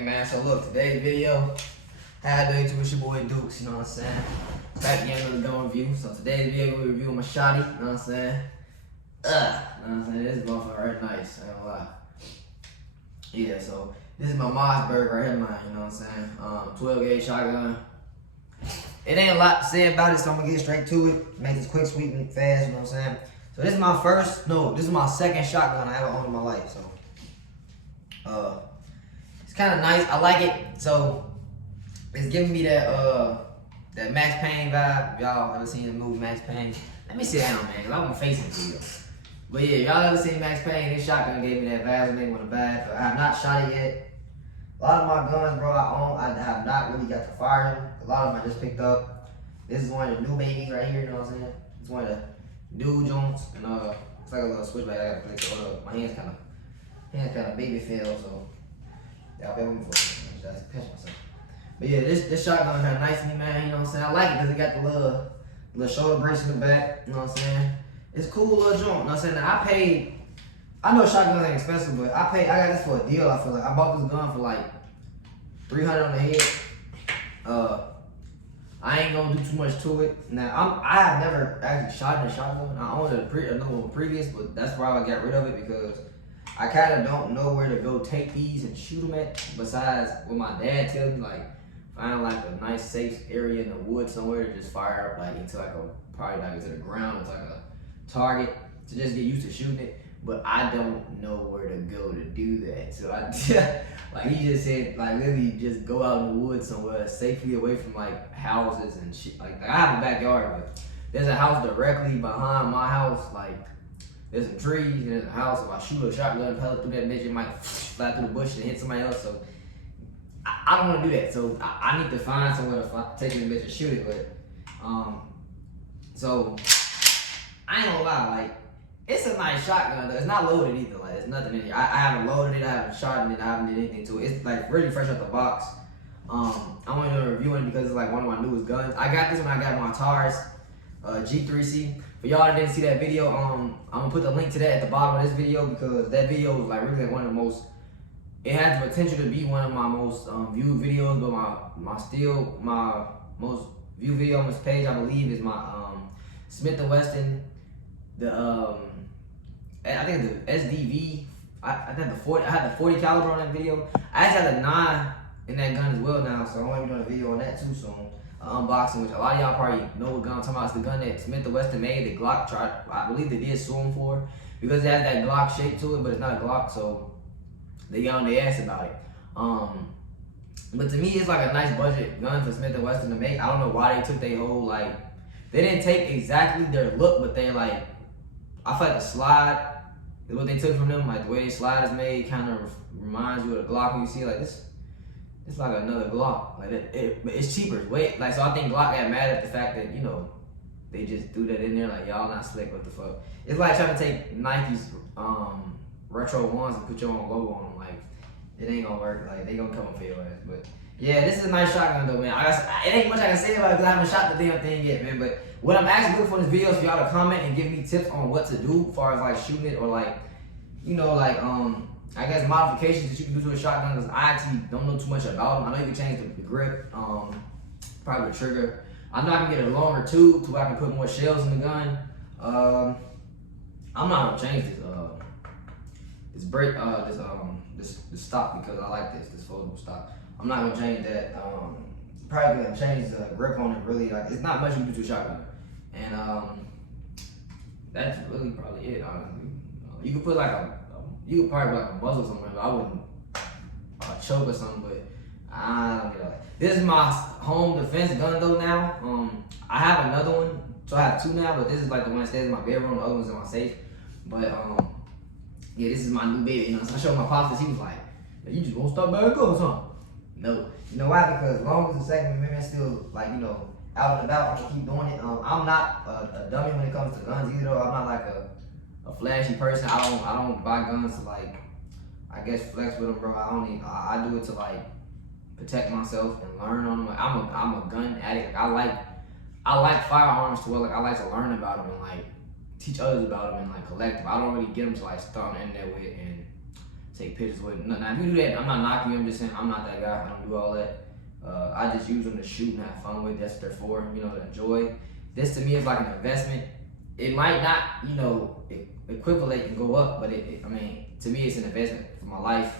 Hey man, so look, today's video, how I do it, it's your boy Dukes, you know what I'm saying? Back again with another gun review. So today's video, we're reviewing my shotty, you know what I'm saying? You know what I'm saying? This motherfucker right nice, I ain't gonna lie. Yeah, so this is my mossberg right here, man, you know what I'm saying? 12 gauge shotgun. It ain't a lot to say about it, so I'm gonna get straight to it. Make this quick, sweet, and fast, you know what I'm saying? So this is my second shotgun I ever owned in my life, so. It's kind of nice. I like it. So it's giving me that that Max Payne vibe. Y'all ever seen the movie Max Payne? Let me sit down, man, cause I want to face it to you. But yeah, y'all ever seen Max Payne? This shotgun gave me that vibe. It made me want to buy it, but I have not shot it yet. A lot of my guns, bro, I own, I have not really got to fire them. A lot of them I just picked up. This is one of the new babies right here. You know what I'm saying? It's one of the new joints, and it's like a little switchback. I gotta place it up. My hands kind of baby feel, so. Y'all bear with me for a second, I just pinch myself. But yeah, this shotgun kind of nice to me, man, you know what I'm saying? I like it because it got the little shoulder brace in the back, you know what I'm saying? It's a cool little joint, you know what I'm saying? Now, I know shotguns ain't expensive, but I got this for a deal, I feel like. I bought this gun for like $300 on the head. I ain't gonna do too much to it. Now, I have never actually shot in a shotgun. I owned another one previous, but that's why I got rid of it because I kind of don't know where to go take these and shoot them at. Besides what my dad tells me, like find like a nice safe area in the woods somewhere to just fire up like into like probably like into the ground. It's like a target to just get used to shooting it. But I don't know where to go to do that. So I like he just said like literally just go out in the woods somewhere safely away from like houses and shit. Like I have a backyard, but there's a house directly behind my house, like. There's some trees and there's a house. If I shoot a shotgun pellet through that bitch, it might fly through the bush and hit somebody else. So I don't want to do that. So I need to find somewhere to take the bitch and shoot it. But so I ain't gonna lie, like it's a nice shotgun. Though. It's not loaded either. Like there's nothing in here. I haven't loaded it. I haven't shot it. I haven't did anything to it. It's like really fresh out the box. I want to review it because it's like one of my newest guns. I got this when I got my Taurus G3C. For y'all that didn't see that video, I'm gonna put the link to that at the bottom of this video because that video was like really like one of the most. It had the potential to be one of my most viewed videos, but my most viewed video on this page, I believe, is my Smith & Wesson, I think the SDV. I think I had the 40 caliber on that video. I actually had a 9 in that gun as well now, so I'm gonna be doing a video on that too soon. Unboxing, which a lot of y'all probably know what gun I'm talking about. It's the gun that Smith & Wesson made, the Glock tried. I believe they did sue him for because it has that Glock shape to it, but it's not a Glock, so they got on their ass about it. But to me, it's like a nice budget gun for Smith & Wesson to make. I don't know why they took their whole like. They didn't take exactly their look, but they like. I feel like the slide is what they took from them. Like the way their slide is made, kind of reminds you of the Glock when you see like this. It's like another Glock, like it's cheaper. Wait, like so I think Glock got mad at the fact that they just threw that in there. Like y'all not slick. What the fuck? It's like trying to take Nike's retro ones and put your own logo on them. Like it ain't gonna work. Like they gonna come up for your ass. But yeah, this is a nice shotgun though, man. It ain't much I can say about it because I haven't shot the damn thing yet, man. But what I'm actually looking for in this video is for y'all to comment and give me tips on what to do as far as like shooting it or like I guess modifications that you can do to a shotgun because I actually don't know too much about them. I know you can change the grip, probably the trigger. I know I can get a longer tube to where I can put more shells in the gun. I'm not gonna change this brake, this stock because I like this foldable stock. I'm not gonna change that. Probably gonna change the grip on it. Really, like it's not much you can do to a shotgun, and that's really probably it. Honestly, you could put you could probably put like a muzzle somewhere, but I wouldn't choke or something, but I don't know. This is my home defense gun though now. I have another one, so I have 2 now, but this is like the one that stays in my bedroom, the other one's in my safe. But yeah, this is my new baby, So I showed my pops this, he was like, you just won't stop buying guns, huh? No. You know why? Because as long as the Second Amendment's still like, out and about, I'm gonna keep doing it. I'm not a dummy when it comes to guns either though. I'm not like a flashy person. I don't buy guns to like, I guess flex with them, bro. I do it to like protect myself and learn on them. Like, I'm a gun addict. Like, I like firearms to where like I like to learn about them and like teach others about them and like collect them. I don't really get them to like start on the internet with and take pictures with. Now, if you do that, I'm not knocking you. I'm just saying I'm not that guy. I don't do all that. I just use them to shoot and have fun with. That's what they're for, you know, to enjoy. This to me is like an investment. It might not, you know, equivalent and go up, but I mean, to me, it's an investment for my life,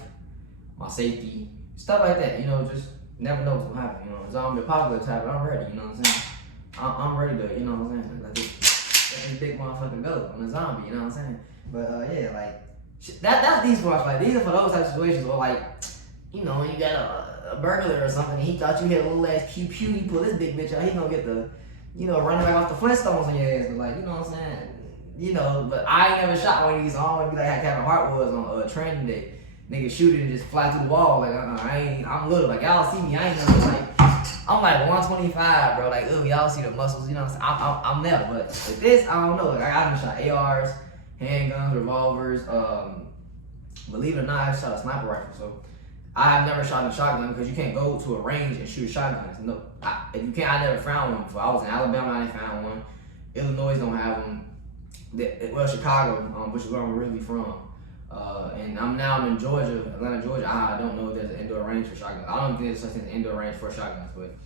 my safety, stuff like that. You know, just never know what's gonna happen. You know, zombie apocalypse happen. I'm ready. You know what I'm saying? I'm ready to, you know what I'm saying? Let this big motherfucker go on a zombie. You know what I'm saying? But yeah, like that's these parts. Like these are for those type of situations where, like, you know, when you got a burglar or something, and he thought you had a little ass pew pew. He pull this big bitch out. He gonna get the, you know, running right off the Flintstones on your ass. But like, you know what I'm saying? You know, but I ain't never shot one of these. So I don't wanna be like how Kevin Hart was on training day. Nigga shoot it and just fly through the wall. Like, I'm little. Like, y'all see me. I ain't never like, I'm like 125, bro. Like, ooh, y'all see the muscles. You know what I'm saying? I'm never. But with this, I don't know. Like, I haven't shot ARs, handguns, revolvers. Believe it or not, I shot a sniper rifle. So I have never shot a shotgun because you can't go to a range and shoot shotguns. No, if you can't, I never found one before. I was in Alabama, I didn't find one. Illinois don't have them. Well, Chicago, which is where I'm really from. And I'm in Georgia, Atlanta, Georgia. I don't know if there's an indoor range for shotguns. I don't think there's such thing as an indoor range for shotguns, but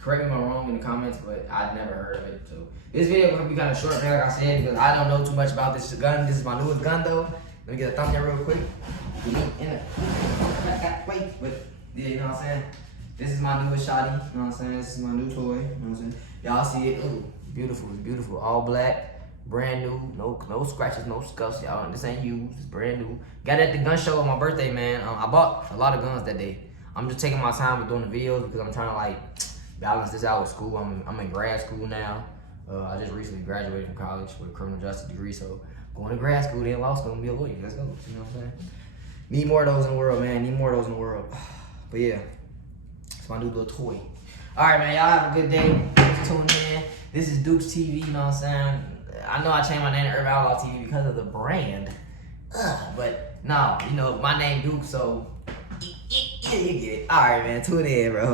correct me if I'm wrong in the comments, but I'd never heard of it. So this video is gonna be kind of short, man, like I said, because I don't know too much about this gun. This is my newest gun, though. Let me get a thumbnail real quick. Wait, but yeah, you know what I'm saying? This is my newest shotty, you know what I'm saying? This is my new toy, you know what I'm saying? Y'all see it? Ooh, beautiful, it's beautiful. All black. Brand new, no scratches, no scuffs, y'all. This ain't used, it's brand new. Got it at the gun show on my birthday, man. I bought a lot of guns that day. I'm just taking my time with doing the videos because I'm trying to like balance this out with school. I'm in grad school now. I just recently graduated from college with a criminal justice degree, so going to grad school, then law school, and be a lawyer. Let's go. You know what I'm saying? Need more of those in the world, man. Need more of those in the world. But yeah, it's my new little toy. All right, man. Y'all have a good day. Thanks for tuning in. This is Duke's TV. You know what I'm saying? I know I changed my name to Urban Outlaw TV because of the brand, but no, you know, my name Duke, so you get it. All right, man, tune in, bro.